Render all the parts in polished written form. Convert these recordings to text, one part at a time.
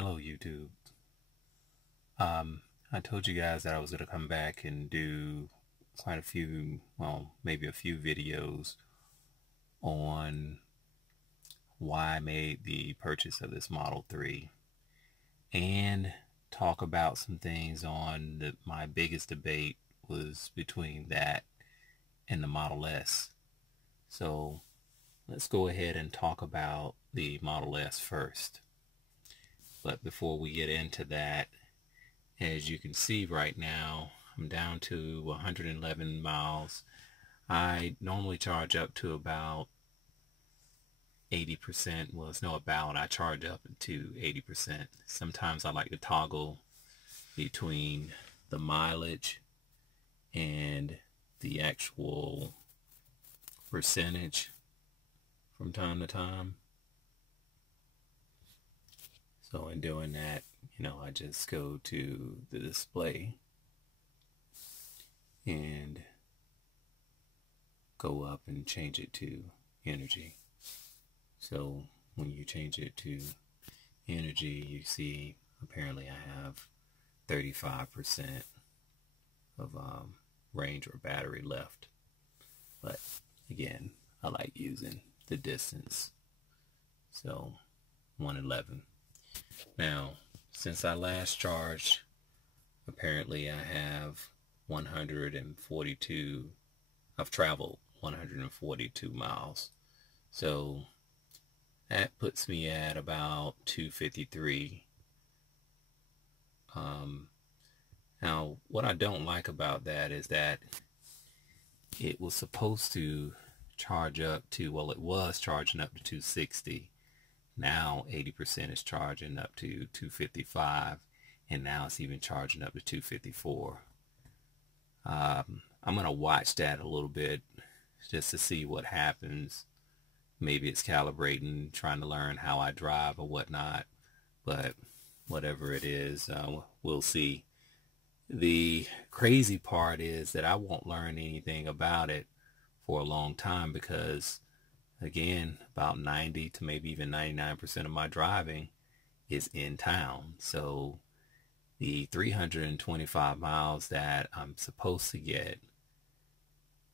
Hello YouTube. I told you guys that I was going to come back and do quite a few, well, maybe a few videos on why I made the purchase of this Model 3 and talk about some things on my biggest debate was between that and the Model S. So let's go ahead and talk about the Model S first. But before we get into that, as you can see right now, I'm down to 111 miles. I normally charge up to about 80%. Well, it's no about. I charge up to 80%. Sometimes I like to toggle between the mileage and the actual percentage from time to time. So in doing that, I just go to the display and go up and change it to energy. So when you change it to energy, you see apparently I have 35% of range or battery left. But again, I like using the distance. So 111. Now, since I last charged, apparently I have 142, I've traveled 142 miles. So that puts me at about 253. Now, what I don't like about that is that it was supposed to charge up to, well, it was charging up to 260. Now 80% is charging up to 255, and now it's even charging up to 254. I'm going to watch that a little bit just to see what happens. Maybe it's calibrating, trying to learn how I drive or whatnot, but whatever it is, we'll see. The crazy part is that I won't learn anything about it for a long time because, again, about 90 to maybe even 99% of my driving is in town. So the 325 miles that I'm supposed to get,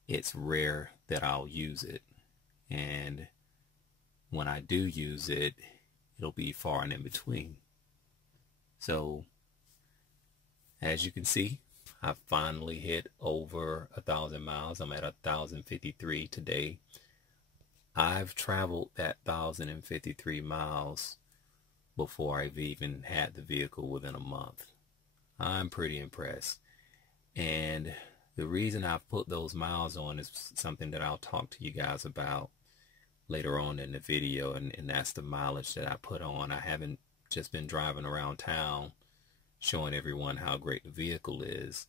it's rare that I'll use it. And when I do use it, it'll be far and in between. So as you can see, I finally hit over 1,000 miles. I'm at 1,053 today. I've traveled that 1,053 miles before I've even had the vehicle within a month. I'm pretty impressed. And the reason I've put those miles on is something that I'll talk to you guys about later on in the video, and that's the mileage that I put on. I haven't just been driving around town showing everyone how great the vehicle is.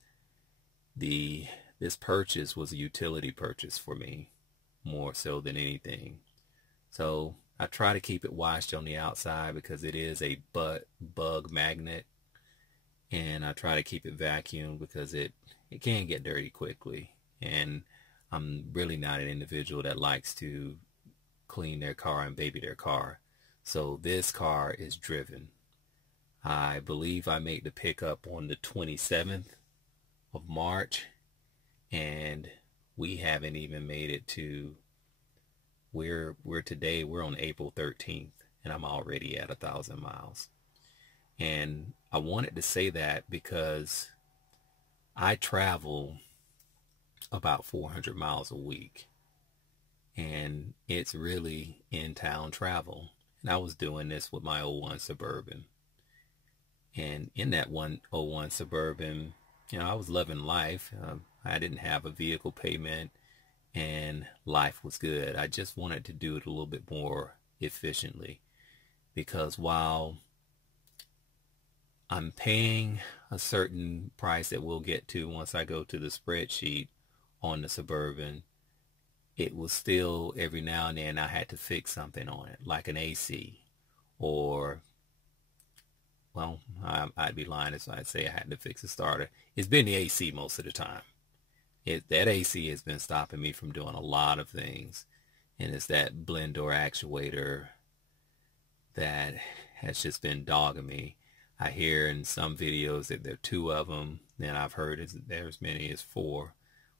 This purchase was a utility purchase for me, more so than anything. So I try to keep it washed on the outside because it is a bug magnet, and I try to keep it vacuumed because it can get dirty quickly, and I'm really not an individual that likes to clean their car and baby their car. So this car is driven. I believe I made the pickup on the 27th of March, and we haven't even made it to, we're on April 13th, and I'm already at 1,000 miles. And I wanted to say that because I travel about 400 miles a week, and it's really in-town travel. And I was doing this with my '01 Suburban. And in that 101 Suburban, I was loving life. I didn't have a vehicle payment, and life was good. I just wanted to do it a little bit more efficiently, because while I'm paying a certain price that we'll get to once I go to the spreadsheet on the Suburban, it was still every now and then I had to fix something on it, like an AC, or, well, I'd be lying if I'd say I had to fix a starter. It's been the AC most of the time. That AC has been stopping me from doing a lot of things, and it's that blend door actuator that has just been dogging me. I hear in some videos that there are 2 of them. Then I've heard there's as many as 4.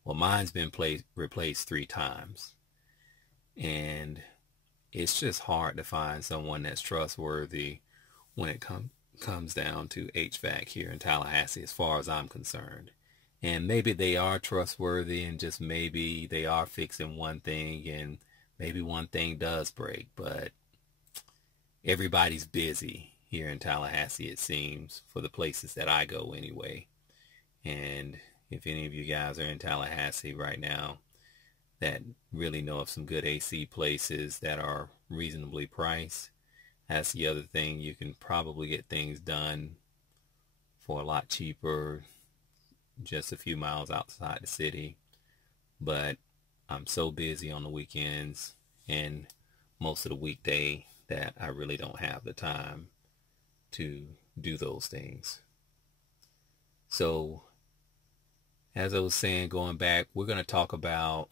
Well, mine's been replaced 3 times. And it's just hard to find someone that's trustworthy when it comes down to HVAC here in Tallahassee, as far as I'm concerned. And maybe they are trustworthy, and just maybe they are fixing one thing, and maybe one thing does break, but everybody's busy here in Tallahassee, it seems, for the places that I go anyway. And if any of you guys are in Tallahassee right now that really know of some good AC places that are reasonably priced, that's the other thing. You can probably get things done for a lot cheaper just a few miles outside the city. But I'm so busy on the weekends and most of the weekday that I really don't have the time to do those things. So as I was saying, going back, we're going to talk about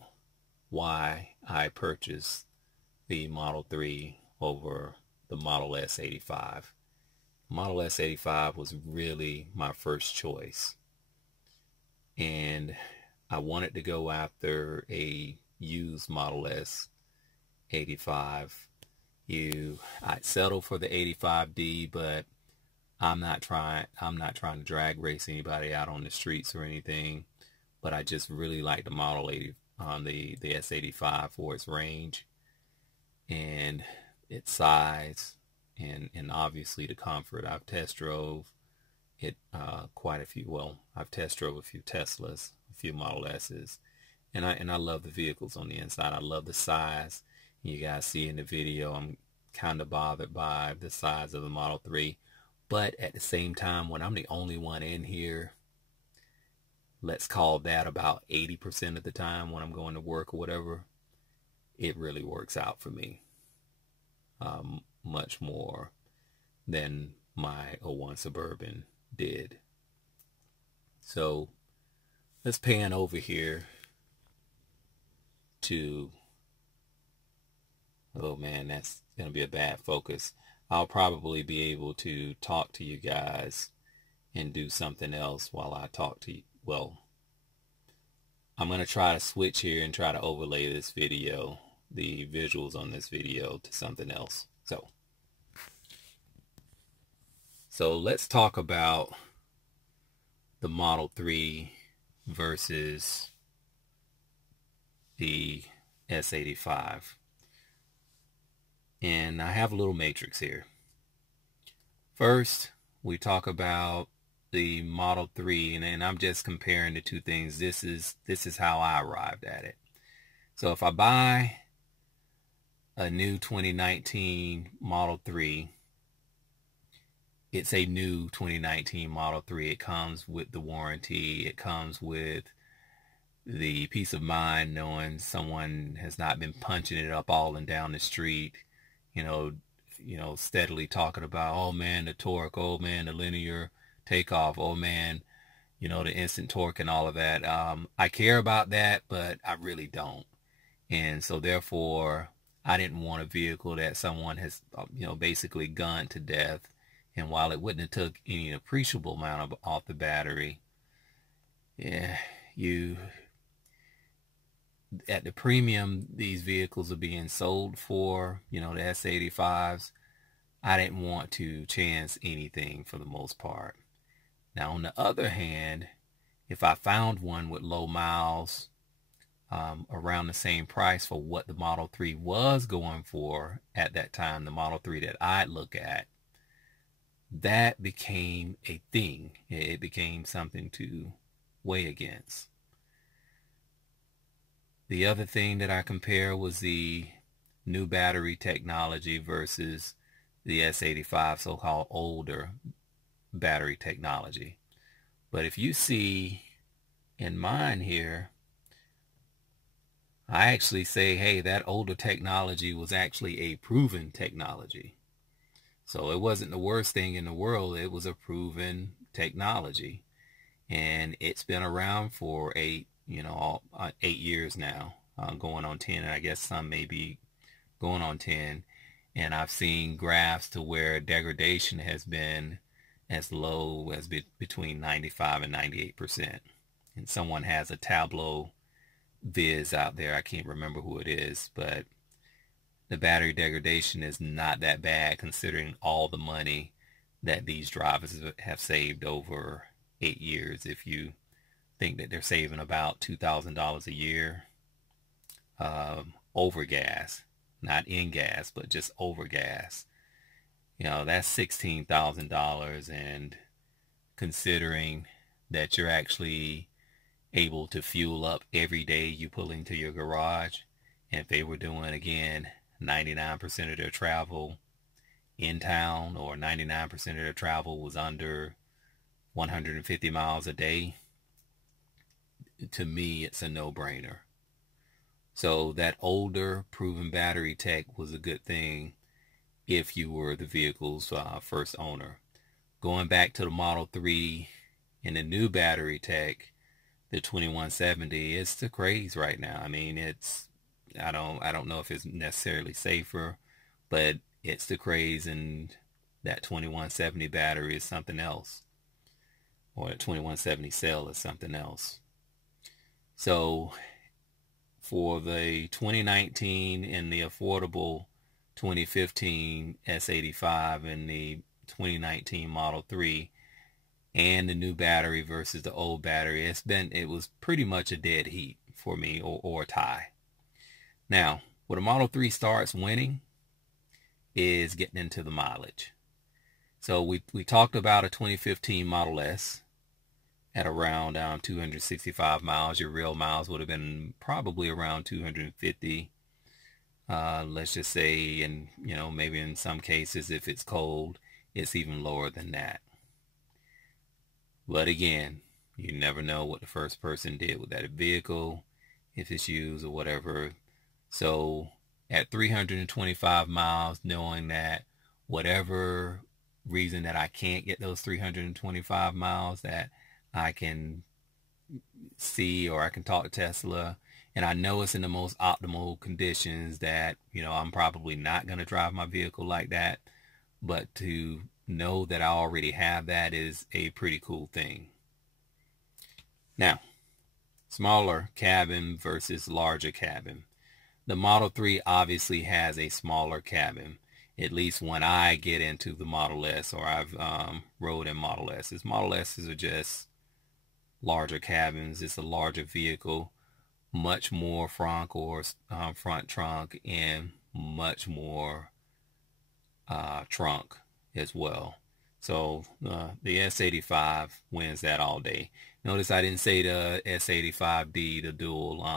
why I purchased the Model 3 over the Model S85. Model S85 was really my first choice, and I wanted to go after a used Model S85. I'd settle for the 85D, but I'm not trying to drag race anybody out on the streets or anything. But I just really like the Model 80 on the S85 for its range and its size, and obviously the comfort. I've test drove it quite a few. Well, I've test drove a few Teslas, a few Model S's, and I love the vehicles on the inside. I love the size. You guys see in the video, I'm kind of bothered by the size of the Model 3, but at the same time, when I'm the only one in here, let's call that about 80% of the time when I'm going to work or whatever, it really works out for me much more than my '01 Suburban did. So let's pan over here to, oh man, that's going to be a bad focus. I'll probably be able to talk to you guys and do something else while I talk to you. Well, I'm going to try to switch here and try to overlay this video, the visuals on this video, to something else. So let's talk about the Model 3 versus the S85. And I have a little matrix here. First, we talk about the Model 3, and I'm just comparing the two things. This is how I arrived at it. So if I buy a new 2019 Model 3, it's a new 2019 Model 3. It comes with the warranty. It comes with the peace of mind knowing someone has not been punching it up all and down the street, steadily talking about, oh man, the torque, oh man, the linear takeoff, oh man, the instant torque and all of that. I care about that, but I really don't. And so therefore, I didn't want a vehicle that someone has, basically gunned to death. And while it wouldn't have took any appreciable amount off the battery, yeah, at the premium these vehicles are being sold for, the S85s, I didn't want to chance anything for the most part. Now, on the other hand, if I found one with low miles, around the same price for what the Model 3 was going for at that time, the Model 3 that I'd look at, that became a thing. It became something to weigh against. The other thing that I compare was the new battery technology versus the S85, so-called older battery technology. But if you see in mine here, I actually say, hey, that older technology was actually a proven technology. So it wasn't the worst thing in the world. It was a proven technology. And it's been around for 8 years now, going on 10. And I guess some may be going on 10. And I've seen graphs to where degradation has been as low as between 95 and 98%. And someone has a Tableau viz out there. I can't remember who it is, but the battery degradation is not that bad considering all the money that these drivers have saved over 8 years. If you think that they're saving about $2,000 a year over gas, not in gas, but just over gas, you know, that's $16,000. And considering that you're actually able to fuel up every day you pull into your garage, and if they were doing, again, 99% of their travel in town, or 99% of their travel was under 150 miles a day, to me, it's a no-brainer. So that older proven battery tech was a good thing if you were the vehicle's first owner. Going back to the Model 3 and the new battery tech, the 2170, it's the craze right now. I mean, it's, I don't know if it's necessarily safer, but it's the craze, and that 2170 battery is something else, or the 2170 cell is something else. So for the 2019 and the affordable 2015 S85 and the 2019 Model 3 and the new battery versus the old battery, it was pretty much a dead heat for me, or a tie. Now, where the Model 3 starts winning is getting into the mileage. So we talked about a 2015 Model S at around 265 miles. Your real miles would have been probably around 250. Let's just say, and you know, maybe in some cases, if it's cold, it's even lower than that. But again, you never know what the first person did with that vehicle, if it's used or whatever. So at 325 miles, knowing that whatever reason that I can't get those 325 miles, that I can see, or I can talk to Tesla, and I know it's in the most optimal conditions, that, you know, I'm probably not going to drive my vehicle like that, but to know that I already have that is a pretty cool thing. Now, smaller cabin versus larger cabin. The Model 3 obviously has a smaller cabin, at least when I get into the Model S, or I've rode in Model S's. Model S's are just larger cabins. It's a larger vehicle, much more front trunk, and much more trunk as well. So the S85 wins that all day. Notice I didn't say the S85D, the dual,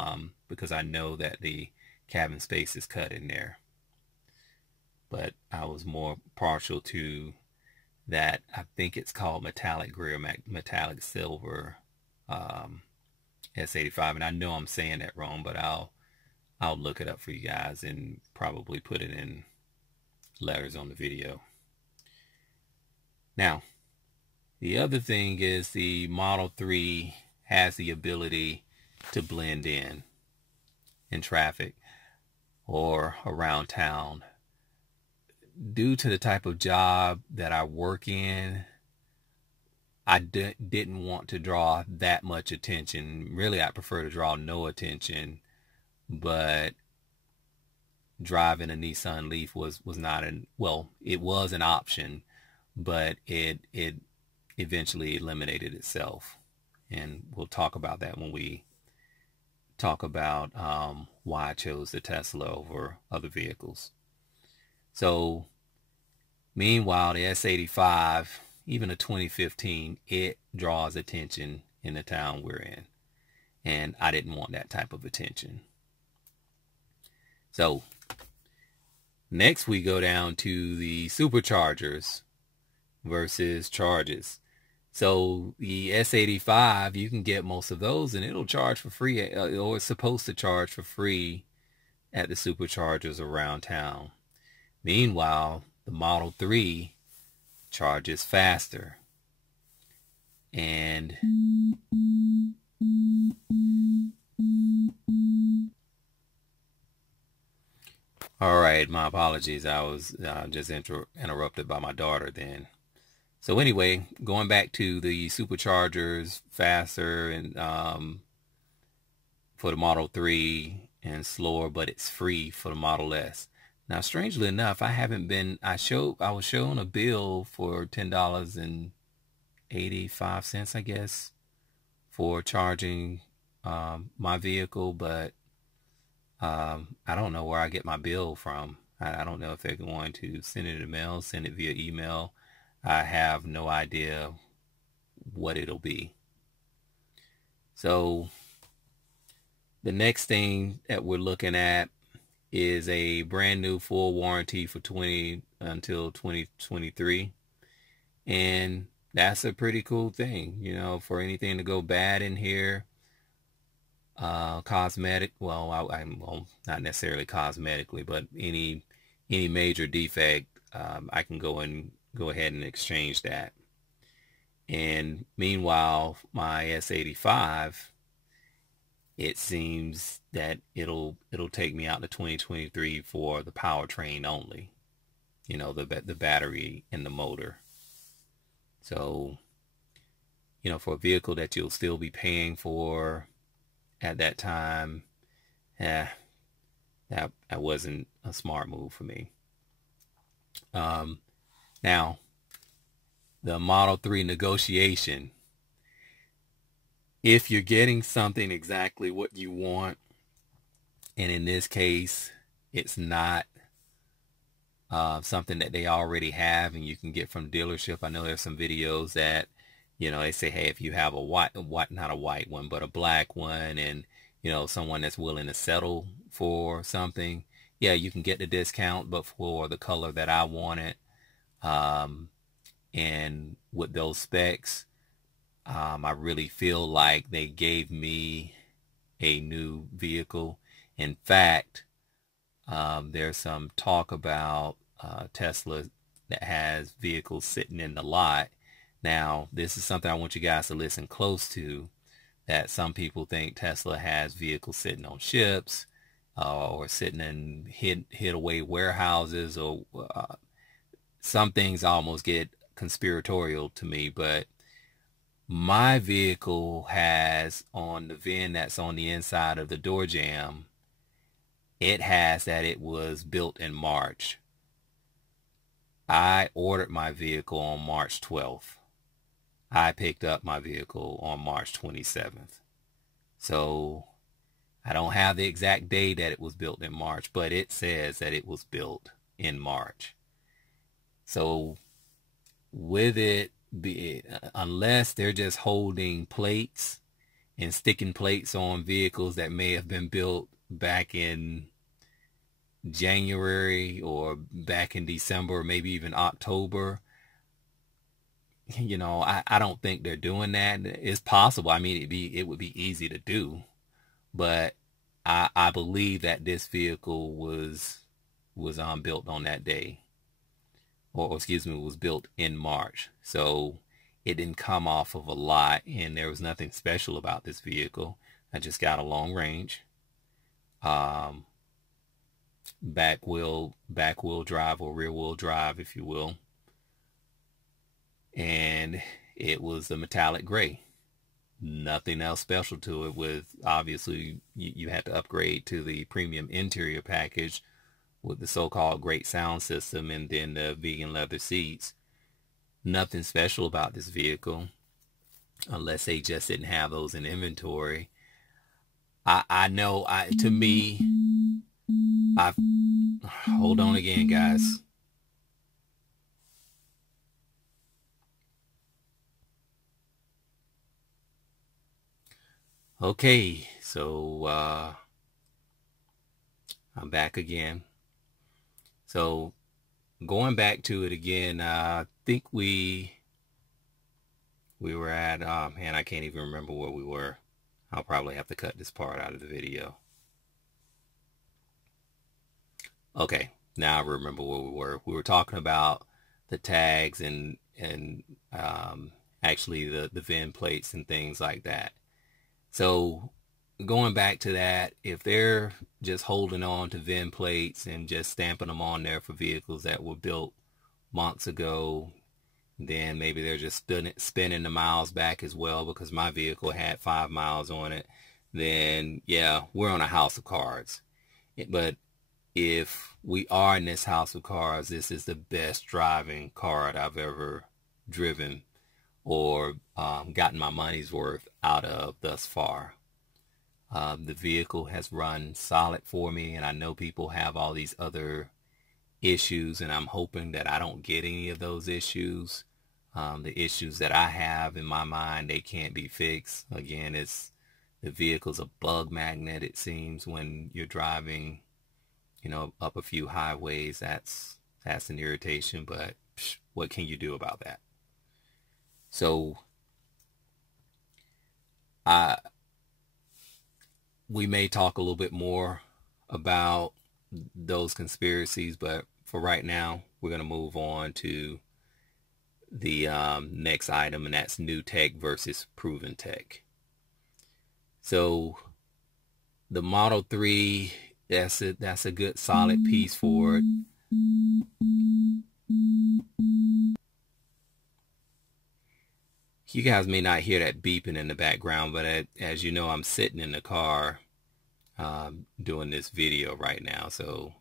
because I know that the cabin space is cut in there. But I was more partial to that. I think it's called metallic gray or metallic silver S85, and I know I'm saying that wrong, but I'll look it up for you guys and probably put it in letters on the video. Now, the other thing is the Model 3 has the ability to blend in traffic or around town. Due to the type of job that I work in, I didn't want to draw that much attention. Really, I prefer to draw no attention, but driving a Nissan Leaf was not well, it was an option, but it eventually eliminated itself. And we'll talk about that when we talk about why I chose the Tesla over other vehicles. So meanwhile, the S85, even a 2015, it draws attention in the town we're in. And I didn't want that type of attention. So next we go down to the superchargers versus charges. So the S85, you can get most of those and it'll charge for free, or it's supposed to charge for free at the superchargers around town. Meanwhile, the Model 3 charges faster. And All right, my apologies. I was just interrupted by my daughter then. So anyway, going back to the superchargers, faster and for the Model 3 and slower, but it's free for the Model S. Now, strangely enough, I was shown a bill for $10.85, I guess, for charging my vehicle, but I don't know where I get my bill from. I don't know if they're going to send it in the mail, send it via email. I have no idea what it'll be. So the next thing that we're looking at is a brand new full warranty for 20 until 2023. And that's a pretty cool thing, you know, for anything to go bad in here. Cosmetic, well, well, not necessarily cosmetically, but any major defect, I can go ahead and exchange that. And meanwhile, my S85, it seems that it'll take me out to 2023 for the powertrain only, you know, the battery and the motor. So, you know, for a vehicle that you'll still be paying for at that time, that wasn't a smart move for me. Now, the Model 3 negotiation. If you're getting something exactly what you want, and in this case, it's not something that they already have and you can get from dealership. I know there's some videos that, you know, they say, hey, if you have not a white one, but a black one, and, you know, someone that's willing to settle for something, yeah, you can get the discount, but for the color that I wanted, and with those specs, I really feel like they gave me a new vehicle. In fact, there's some talk about Tesla that has vehicles sitting in the lot. Now, this is something I want you guys to listen close to, that some people think Tesla has vehicles sitting on ships or sitting in hid away warehouses, or some things almost get conspiratorial to me, but my vehicle has, on the VIN that's on the inside of the door jamb, it has that it was built in March. I ordered my vehicle on March 12th. I picked up my vehicle on March 27th. So I don't have the exact day that it was built in March, but it says that it was built in March. So with it, unless they're just holding plates and sticking plates on vehicles that may have been built back in January or back in December or maybe even October, you know, I don't think they're doing that. It's possible. I mean, it would be easy to do, but I believe that this vehicle was built on that day, or excuse me, was built in March. So it didn't come off of a lot, and there was nothing special about this vehicle. I just got a long range, back wheel drive, or rear wheel drive, if you will. And it was a metallic gray. Nothing else special to it. With obviously you had to upgrade to the premium interior package with the so-called great sound system and then the vegan leather seats. Nothing special about this vehicle, unless they just didn't have those in inventory. I know, to me, hold on again, guys. Okay, so I'm back again. So going back to it again, I think we were at, oh man, I can't even remember where we were. I'll probably have to cut this part out of the video. Okay, now I remember where we were. We were talking about the tags and actually the VIN plates and things like that. So going back to that, if they're just holding on to VIN plates and just stamping them on there for vehicles that were built months ago, then maybe they're just spinning the miles back as well, because my vehicle had 5 miles on it, then yeah, we're on a house of cards. But if we are in this house of cards, this is the best driving card I've ever driven or gotten my money's worth out of thus far. The vehicle has run solid for me, and I know people have all these other issues, and I'm hoping that I don't get any of those issues. The issues that I have in my mind, they can't be fixed. Again, the vehicle's a bug magnet, it seems, when you're driving, you know, up a few highways. That's an irritation, but what can you do about that? So we may talk a little bit more about those conspiracies, but for right now, we're going to move on to the next item, and that's new tech versus proven tech. So the Model 3, that's a good solid piece for it. You guys may not hear that beeping in the background, but as you know, I'm sitting in the car doing this video right now, so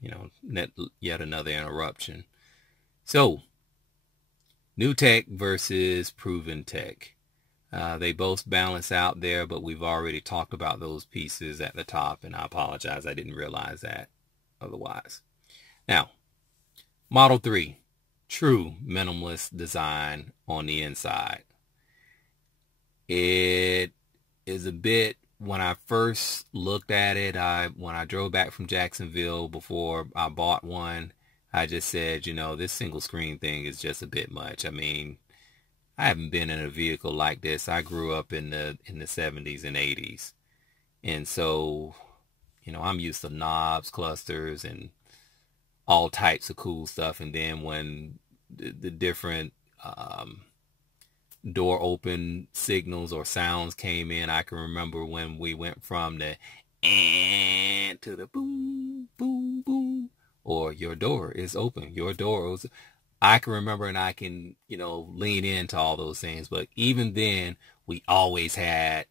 you know, yet another interruption. So new tech versus proven tech. They both balance out there, but we've already talked about those pieces at the top, and I apologize, I didn't realize that otherwise. Now, Model 3, true minimalist design on the inside. It is a bit, when I first looked at it, when I drove back from Jacksonville before I bought one, I just said, you know, this single screen thing is just a bit much. I mean, I haven't been in a vehicle like this. I grew up in the 70s and 80s. And so, you know, I'm used to knobs, clusters, and all types of cool stuff. And then when the different door open signals or sounds came in, I can remember when we went from the and to the boom, boom, boom, or your door is open, your door is, I can remember, and I can, you know, lean into all those things. But even then, we always had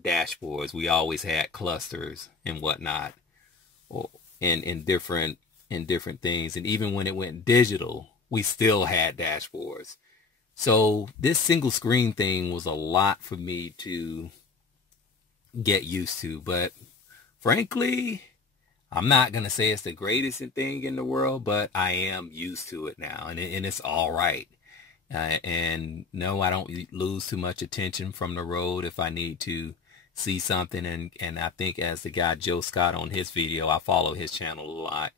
dashboards, we always had clusters and whatnot, or in different things. And even when it went digital, we still had dashboards. So this single screen thing was a lot for me to get used to. But frankly, I'm not going to say it's the greatest thing in the world, but I am used to it now, and it's all right. And no, I don't lose too much attention from the road if I need to see something. And I think, as the guy Joe Scott on his video, I follow his channel a lot.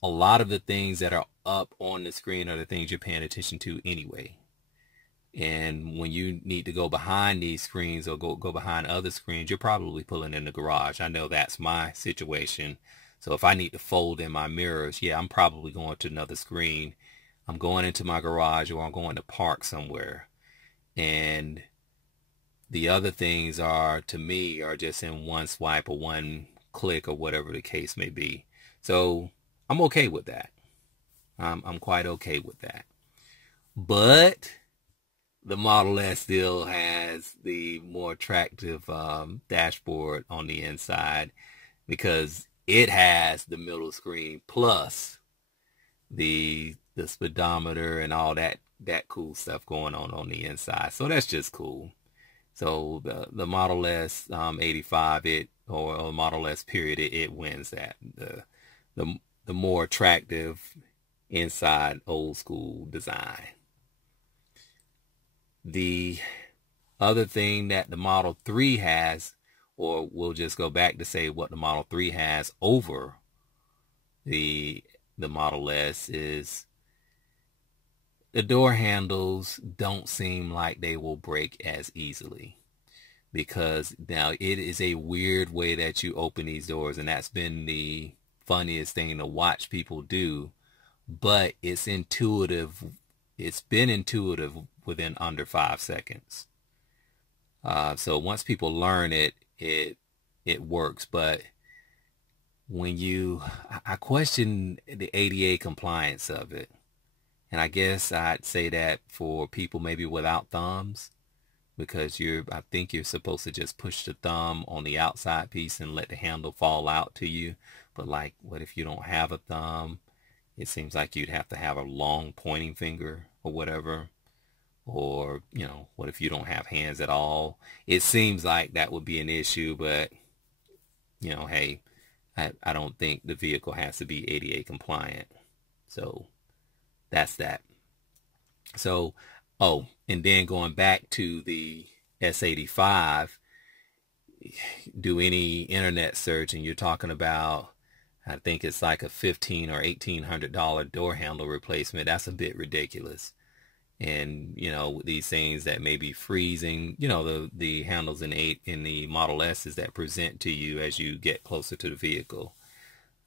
A lot of the things that are up on the screen are the things you're paying attention to anyway. And when you need to go behind these screens or go behind other screens, you're probably pulling in the garage. I know that's my situation. So if I need to fold in my mirrors, yeah, I'm probably going to another screen. I'm going into my garage, or I'm going to park somewhere. And the other things are, to me, are just in one swipe or one click or whatever the case may be. So I'm okay with that. I'm quite okay with that. But the Model S still has the more attractive dashboard on the inside, because it has the middle screen plus the speedometer and all that cool stuff going on the inside. So that's just cool. So the Model S 85, or Model S period, it wins that. The more attractive inside old school design. The other thing that the Model 3 has, or we'll just go back to say what the Model 3 has over the Model S, is the door handles don't seem like they will break as easily. Because now it is a weird way that you open these doors, and that's been the funniest thing to watch people do. But it's intuitive. It's been intuitive within under 5 seconds. So once people learn it, it works. But when I question the ADA compliance of it. And I guess I'd say that for people maybe without thumbs, because I think you're supposed to just push the thumb on the outside piece and let the handle fall out to you. But like, what if you don't have a thumb? It seems like you'd have to have a long pointing finger or whatever. Or, what if you don't have hands at all? It seems like that would be an issue, but, hey, I don't think the vehicle has to be ADA compliant. So that's that. So, and then going back to the S85, do any internet search and you're talking about, I think it's like a $1,500 or $1,800 door handle replacement. That's a bit ridiculous. And, with these things that may be freezing, the handles in the Model S's that present to you as you get closer to the vehicle.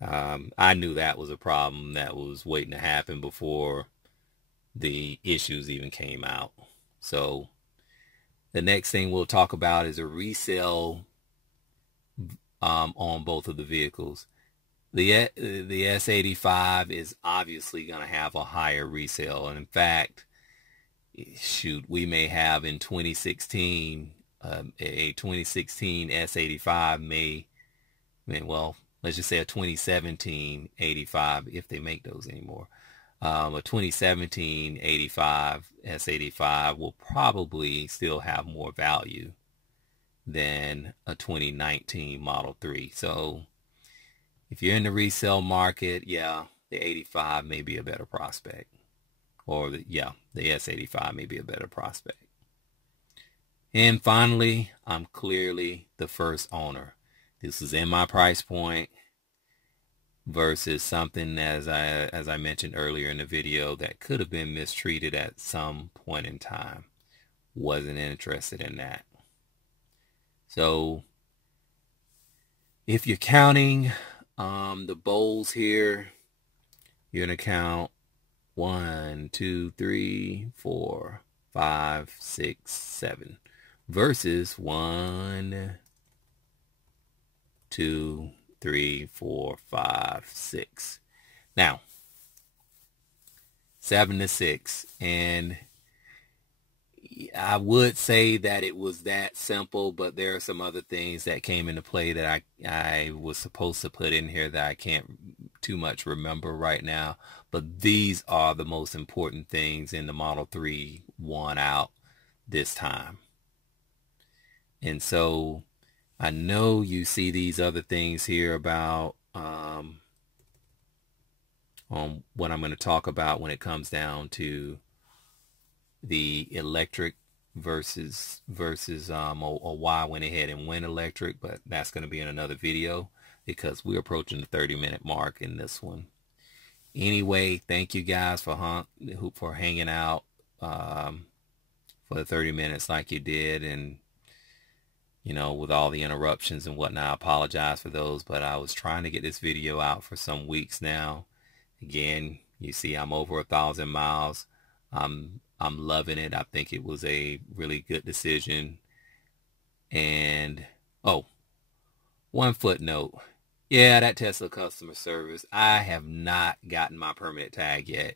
I knew that was a problem that was waiting to happen before the issues even came out. So the next thing we'll talk about is a resale on both of the vehicles. The S85 is obviously going to have a higher resale, and in fact, shoot, we may have in 2016 a 2016 S85 well, let's just say a 2017 85, if they make those anymore. A 2017 85 S85 will probably still have more value than a 2019 Model 3. So if you're in the resale market, yeah, the 85 may be a better prospect. Or the S85 may be a better prospect. And finally, I'm clearly the first owner. This is in my price point versus something, as I mentioned earlier in the video, that could have been mistreated at some point in time. Wasn't interested in that. So if you're counting the bowls here, you're going to count 1, 2, 3, 4, 5, 6, 7 versus 1, 2, 3, 4, 5, 6. Now, 7 to 6, and I would say that it was that simple, but there are some other things that came into play that I was supposed to put in here that I can't too much remember right now. But these are the most important things in the Model 3 won out this time. And so I know you see these other things here about on what I'm going to talk about when it comes down to the electric versus or why I went ahead and went electric, but that's going to be in another video because we're approaching the 30-minute mark in this one. Anyway, thank you guys for hanging out for the 30 minutes like you did, and with all the interruptions and whatnot, I apologize for those, but I was trying to get this video out for some weeks now. Again, you see I'm over 1,000 miles. I'm loving it. I think it was a really good decision. And, one footnote. Yeah, that Tesla customer service, I have not gotten my permanent tag yet.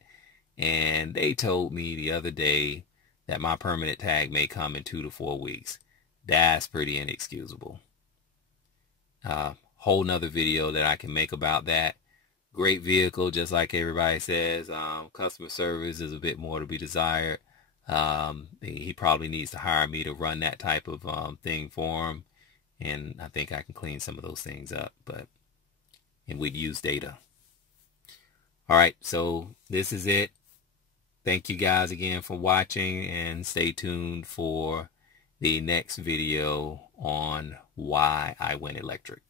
And they told me the other day that my permanent tag may come in 2 to 4 weeks. That's pretty inexcusable. Whole nother video that I can make about that. Great vehicle, just like everybody says. Customer service is a bit more to be desired. He probably needs to hire me to run that type of thing for him, and I think I can clean some of those things up. And we'd use data. All right, so this is it. Thank you guys again for watching, and stay tuned for the next video on why I went electric.